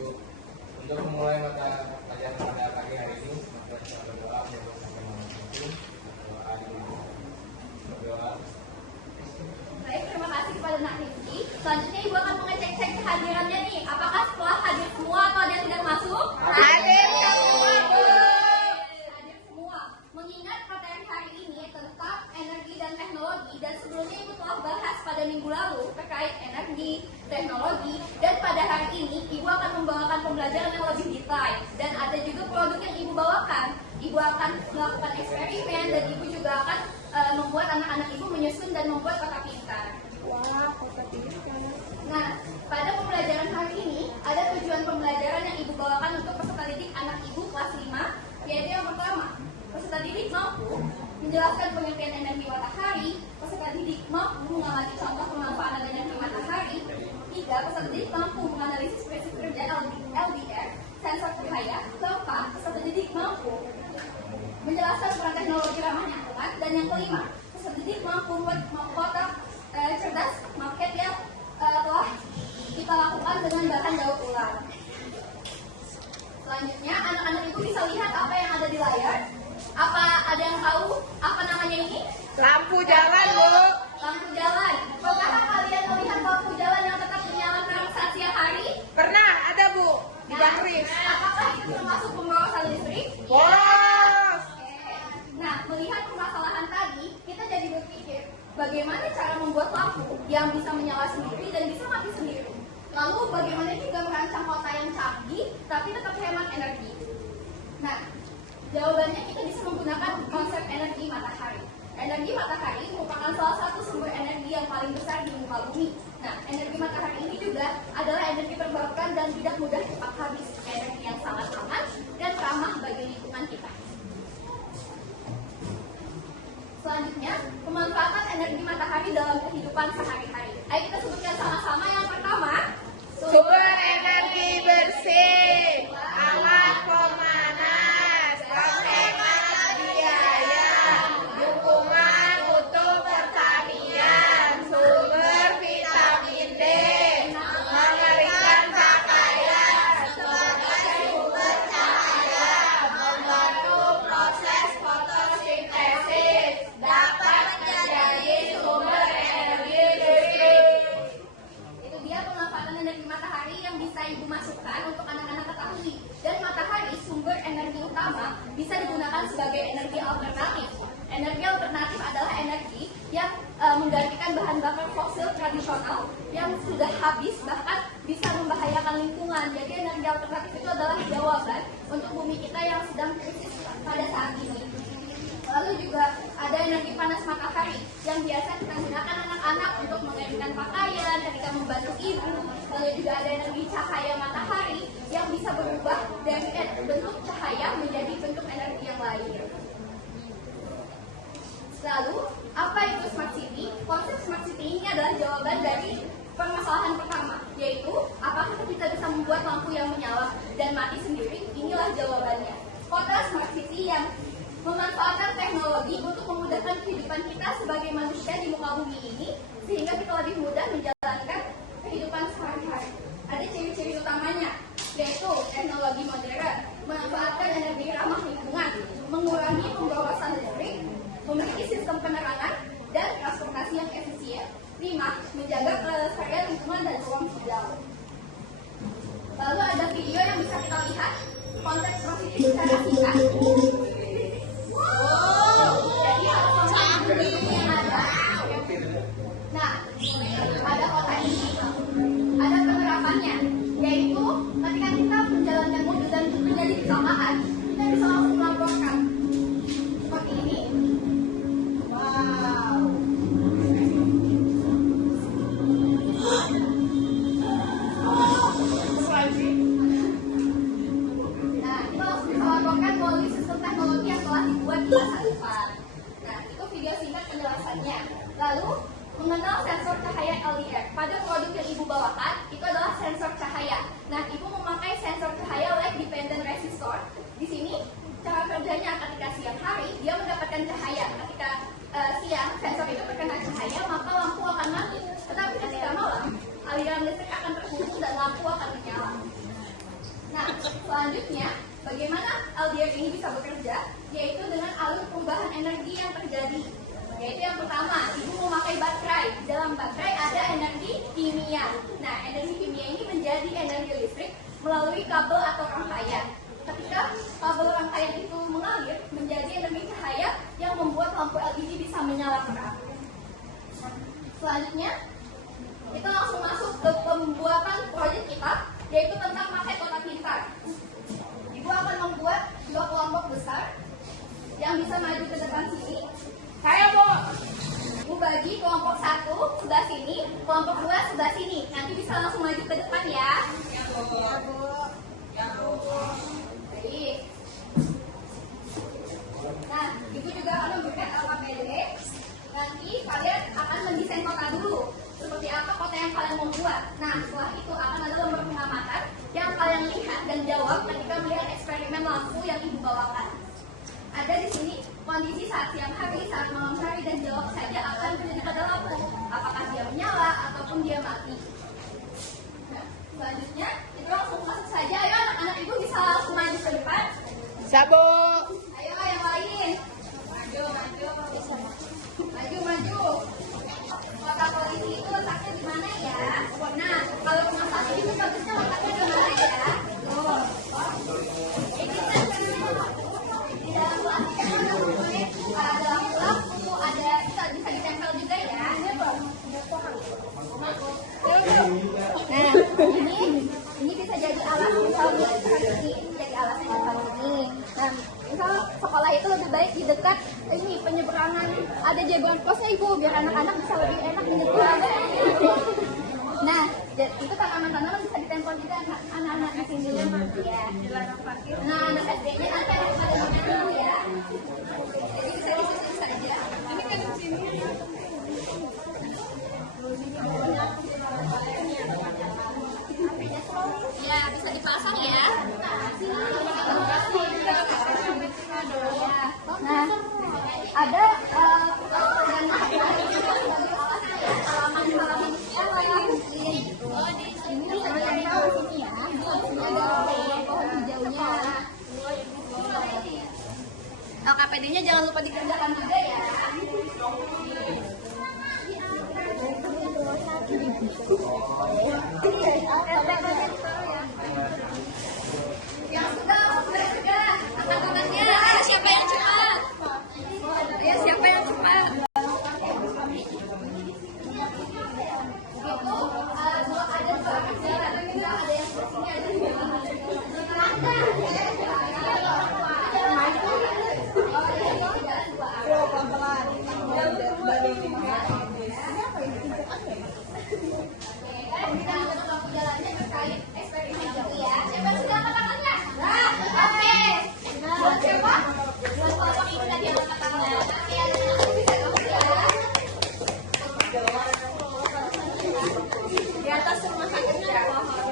Untuk memulai mata pelajaran pada pagi hari ini, maka kita berdoa untuk sampai malam itu. Doa dulu. Berdoa. Baik, terima kasih kepada Nak Rizky. Selanjutnya Ibu akan mengecek-cek kehadirannya nih. Apakah setelah hadir semua atau ada yang tidak masuk? Hadir semua, Bu. Hadir semua. Mengingat materi hari ini tentang energi dan teknologi, dan sebelumnya Ibu telah bahas pada minggu lalu terkait energi, teknologi, dan pada hari ini Ibu akan membawakan pembelajaran yang lebih detail. Dan ada juga produk yang Ibu bawakan. Ibu akan melakukan eksperimen dan Ibu juga akan membuat anak-anak Ibu menyusun dan membuat kotak pintar. Wah, kota pintar. Nah, pada pembelajaran hari ini ada tujuan pembelajaran yang Ibu bawakan untuk peserta didik anak Ibu kelas 5, yaitu yang pertama, peserta didik mampu menjelaskan pengertian energi matahari, peserta didik mampu mengamati contoh pemanfaatan energi matahari, 3, peserta didik mampu menganalisis prinsip kerja LDR, sensor cahaya, 4, peserta didik mampu menjelaskan peran teknologi ramah lingkungan, dan yang kelima, peserta didik mampu membuat kotak cerdas market yang telah kita lakukan dengan bahan daur ulang. Selanjutnya, anak-anak itu bisa lihat apa yang ada di layar. Apa ada yang tahu apa namanya ini? Lampu jalan, Bu. Lampu jalan. Pernahkah kalian melihat lampu jalan yang tetap menyala saat siang hari? Pernah, ada, Bu. Di Jangkrik. Apakah itu termasuk pemborosan listrik? Bos. Nah, melihat permasalahan tadi, kita jadi berpikir bagaimana cara membuat lampu yang bisa menyala sendiri dan bisa mati sendiri. Lalu bagaimana juga merancang kota yang canggih tapi tetap hemat energi. Nah, jawabannya kita bisa menggunakan konsep energi matahari. Energi matahari merupakan salah satu sumber energi yang paling besar di muka bumi. Nah, energi matahari ini juga adalah energi terbarukan dan tidak mudah cepat habis. Energi yang sangat aman dan ramah bagi lingkungan kita. Selanjutnya, pemanfaatan energi matahari dalam kehidupan sehari-hari. Ayo kita sebutkan sama-sama. Yang pertama, Sumber energi bersih, alat pemanas, penghemat biaya, dukungan untuk pertanian, sumber vitamin D, mengeringkan pakaian sebagai sumber cahaya, membantu proses fotosintesis, dapat menjadi sumber energi listrik. itu dia pemanfaatan energi matahari yang bisa Ibu masukkan untuk anak-anak ketahui. Dan matahari, sumber energi utama, bisa digunakan sebagai energi alternatif. Energi alternatif adalah energi yang menggantikan bahan bakar fosil tradisional yang sudah habis, bahkan bisa membahayakan lingkungan. Jadi energi alternatif itu adalah jawaban untuk bumi kita yang sedang krisis pada saat ini. Lalu juga ada energi panas matahari yang biasa kita gunakan anak-anak untuk mengeringkan pakaian ketika membantu ibu. Lalu juga ada energi cahaya matahari yang bisa berubah dari bentuk cahaya menjadi bentuk energi yang lain. Lalu, apa itu Smart City? Konsep Smart City ini adalah jawaban dari permasalahan pertama, yaitu apakah kita bisa membuat lampu yang menyala dan mati sendiri? Inilah jawabannya. Kota Smart City yang memanfaatkan teknologi untuk memudahkan kehidupan kita sebagai manusia di muka bumi ini, sehingga kita lebih mudah menjalankan kehidupan sehari-hari. Ada ciri-ciri utamanya, yaitu teknologi modern, memanfaatkan energi ramah lingkungan, mengurangi pemborosan listrik, memiliki sistem penerangan dan transportasi yang efisien. 5. Menjaga kelestarian lingkungan dan ruang hijau. Lalu ada video yang bisa kita lihat konteks positif secara singkat. Jadi yang ada. Nah, ada kota ini, ada penerapannya, yaitu ketika kita menjalankan modul dan menjadi kesamaan, kita bisa langsung melaporkan seperti ini. Wow. Nah, kita langsung bisa laporkan melalui sistem Selanjutnya, bagaimana LDR ini bisa bekerja? Yaitu dengan alur perubahan energi yang terjadi. Yaitu yang pertama, ibu memakai baterai. Dalam baterai ada energi kimia. Nah, energi kimia ini menjadi energi listrik melalui kabel atau rangkaian. Ketika kabel rangkaian itu mengalir menjadi energi cahaya yang membuat lampu LED bisa menyala terang. Selanjutnya, kita langsung masuk ke pembuatan proyek kita, yaitu tentang paket kota pintar. Ibu akan membuat 2 kelompok besar yang bisa maju ke depan sini. Saya, Bu. Ibu bagi kelompok 1 sebelah sini, kelompok 2 sebelah sini. Nanti bisa langsung maju ke depan ya. Baik. Nah, ibu juga akan memberikan LKPD. Nanti kalian akan mendesain kota dulu. Seperti apa kota yang kalian mau buat. Nah, setelah itu akan ada lembar pengamatan yang kalian lihat dan jawab ketika melihat eksperimen lampu yang ibu bawakan. Ada di sini kondisi saat siang hari, saat malam hari, dan jawab saja akan terjadi pada lampu. Apakah dia menyala ataupun dia mati. Nah, selanjutnya kita langsung masuk saja. Ayo anak-anak ibu bisa langsung maju ke depan. Sabu. Ayo yang lain. Maju, maju. Maju, maju. Kota polisi itu letaknya di mana ya? Nah, kalau rumah sakit itu bagusnya letaknya di mana ya? Tuh. Di dalam kelas ada lampu, ada bisa ditempel juga ya. Nah, ini bisa jadi alas misalnya seperti ini, jadi alas yang ini. Nah, misal sekolah itu lebih baik di dekat ini penyeberangan, ada zebra crossnya ibu, biar anak-anak bisa lebih enak menyeberang. Nah, itu tanaman-tanaman bisa ditempel juga anak-anak di sini ya. Nah, anak SD-nya nanti ada tanaman dulu ya. Jadi bisa disusun saja. Ini kan di sini. Ya, bisa dipasang ya. Nah, ada halaman-halaman ini bisa ditempel di sini ya. Ada pohon hijaunya. LKPD-nya jangan lupa dikerjakan juga ya. Yang sudah angkat tangannya. Siapa yang cepat? Ya, siapa yang cepat? Itu ada dua arah jalan. Ada yang bersini, ada yang di atas rumah sakitnya ada pohon.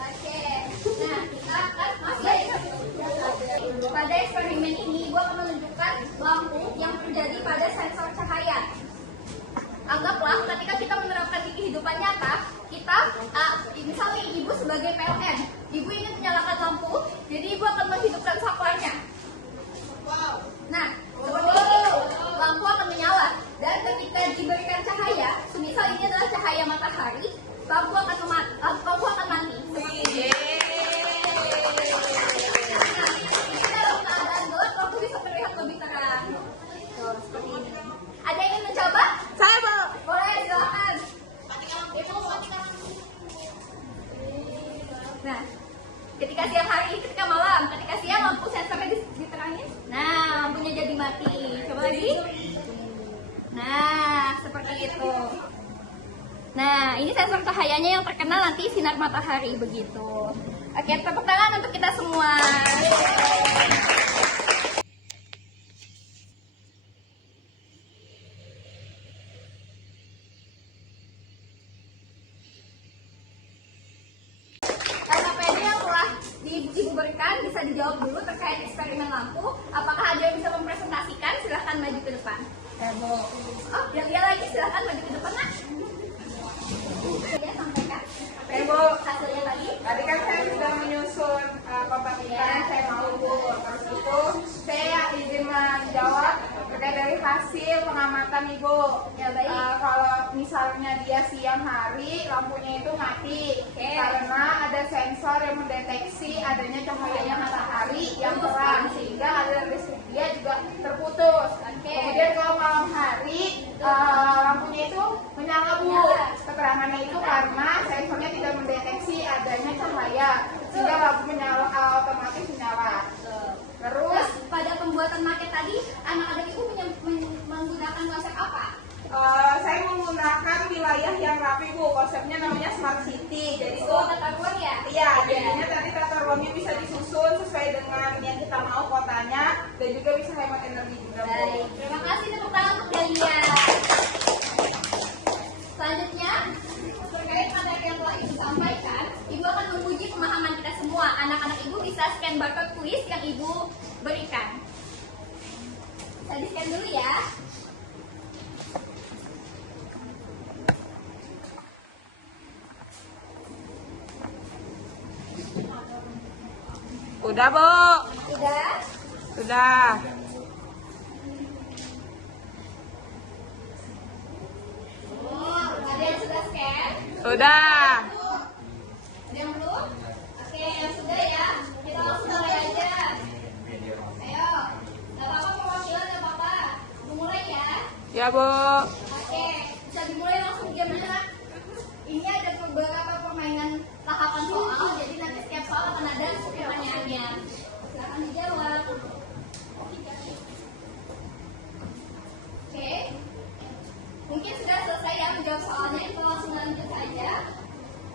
Oke, nah kita akan masuk. Pada eksperimen ini, gua akan menunjukkan lampu yang terjadi pada sensor cahaya. Anggaplah ketika kita menerapkan di kehidupan nyata, kita misalnya ibu sebagai PLN, ibu ingin menyalakan lampu, jadi ibu akan menghidupkan saklarnya. Nah, seperti ini, lampu akan menyala. Dan ketika diberikan cahaya, semisal ini adalah cahaya matahari, lampu akan mati. Seperti ini. Nah, dalam keadaan gelap, lampu bisa terlihat lebih terang. Tuh, seperti ini. Ada yang ingin mencoba? Saya, Bu. Boleh, silakan. Nah, ketika siang hari, ketika malam, ketika siang lampu sensornya diterangin, nah lampunya jadi mati. Coba lagi. Nah, seperti itu. Nah, ini sensor cahayanya yang terkena nanti sinar matahari begitu. Oke, tepuk tangan untuk kita semua. LKPD yang telah dibubarkan bisa dijawab dulu terkait eksperimen lampu. Apakah ada yang bisa mempresentasikan? Silahkan maju ke depan. Oh, yang dia lagi silahkan maju ke depan, Nak. Ya, sampaikan. Bu. Hasilnya tadi. Tadi kan saya sudah menyusun hasil pengamatan Ibu. Ya, baik. Kalau misalnya dia siang hari, lampunya itu mati. Karena ada sensor yang mendeteksi adanya cahayanya matahari yang terang, sehingga aliran listrik dia juga terputus. Kemudian kalau malam hari, lampunya itu menyala Bu. Keterangannya itu karena sensornya tidak mendeteksi adanya cahaya, sehingga lampu menyala, otomatis menyala. Terus pada pembuatan maket tadi, anak-anak itu menggunakan konsep apa? saya menggunakan wilayah yang rapi Bu, konsepnya namanya smart city. Jadi itu Tata ruang ya? iya, jadinya tadi tata ruangnya bisa disusun sesuai dengan yang kita mau kotanya, dan juga bisa hemat energi juga Bu. Baik, terima kasih tepuk tangan untuk kalian. Selanjutnya, terkait materi yang telah Ibu sampaikan, Ibu akan menguji pemahaman kita semua. Anak-anak Ibu bisa scan barcode kuis yang Ibu berikan. Bisa di-scan dulu ya. Udah Bu? Sudah? Sudah. Ada yang sudah scan? Sudah. Ada yang belum? Oke, yang sudah ya. Kita langsung mulai aja. Ayo, gak apa-apa perwakilan, gak apa-apa. Mulai ya. Ya Bu. Oke, bisa dimulai langsung gimana? Ini ada beberapa permainan tahapan soal, jadi nanti setiap soal akan ada pertanyaannya. Silahkan dijawab. Oke, mungkin sudah selesai ya menjawab soalnya. Kita langsung lanjut saja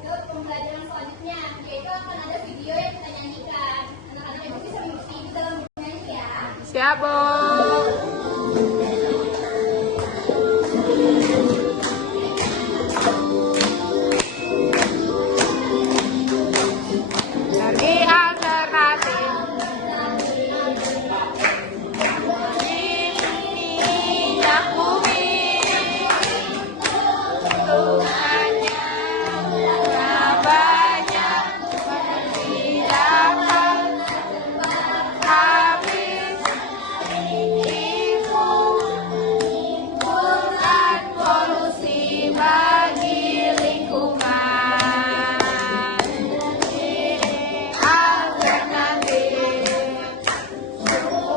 ke pembelajaran selanjutnya, yaitu akan ada video yang kita nyanyikan. Anak-anak Ibu bisa mengikuti Ibu dalam bernyanyi ya. Siap Bu. Energi alternatif minyak bumi, Tuhannya banyak tidak habis ibu bukan polusi bagi lingkungan. Alternatif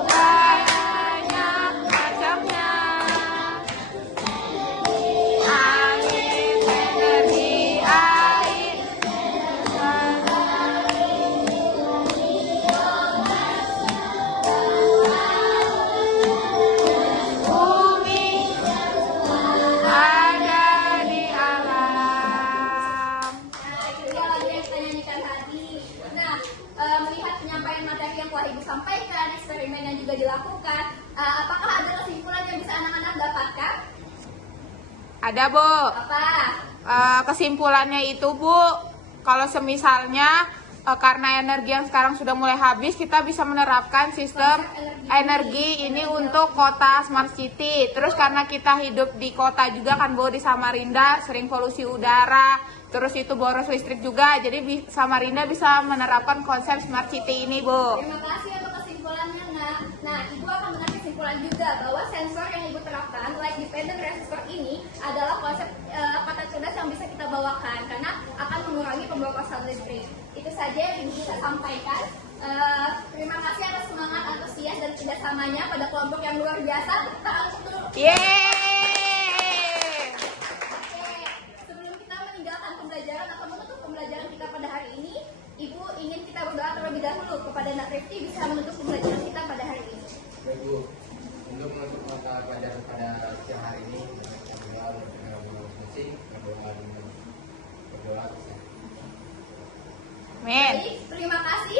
banyak macamnya, angin, energi air, bumi ada di alam. Nah, itu dia lagu yang kita nyanyikan tadi. Nah, melihat penyampaian materi yang telah Ibu sampaikan, eksperimen yang juga dilakukan, apakah ada kesimpulan yang bisa anak-anak dapatkan? Ada Bu. Apa? Kesimpulannya itu Bu, kalau semisalnya karena energi yang sekarang sudah mulai habis, kita bisa menerapkan sistem energi ini untuk kota smart city. Terus karena kita hidup di kota juga kan Bu, di Samarinda sering polusi udara, terus itu boros listrik juga, jadi Samarinda bisa menerapkan konsep smart city ini Bu. Terima kasih untuk kesimpulannya, Nak. Nah, Ibu akan mengambil kesimpulan juga bahwa sensor yang Ibu terapkan, light dependent resistor ini adalah konsep kota cerdas yang bisa kita bawakan karena akan mengurangi pemborosan listrik. Itu saja yang Ibu bisa sampaikan. Terima kasih atas semangat antusias dan kerjasamanya pada kelompok yang luar biasa. Tepuk tangan untuk Yeay! Oke, sebelum kita meninggalkan pembelajaran atau menutup pembelajaran kita pada hari ini, Ibu ingin kita berdoa terlebih dahulu kepada Nak Rifki bisa menutup pembelajaran kita pada hari ini. Baik Bu, untuk menutup mata pelajaran pada siang hari ini, kita berdoa untuk musik, berdoa. Amin. Baik, terima kasih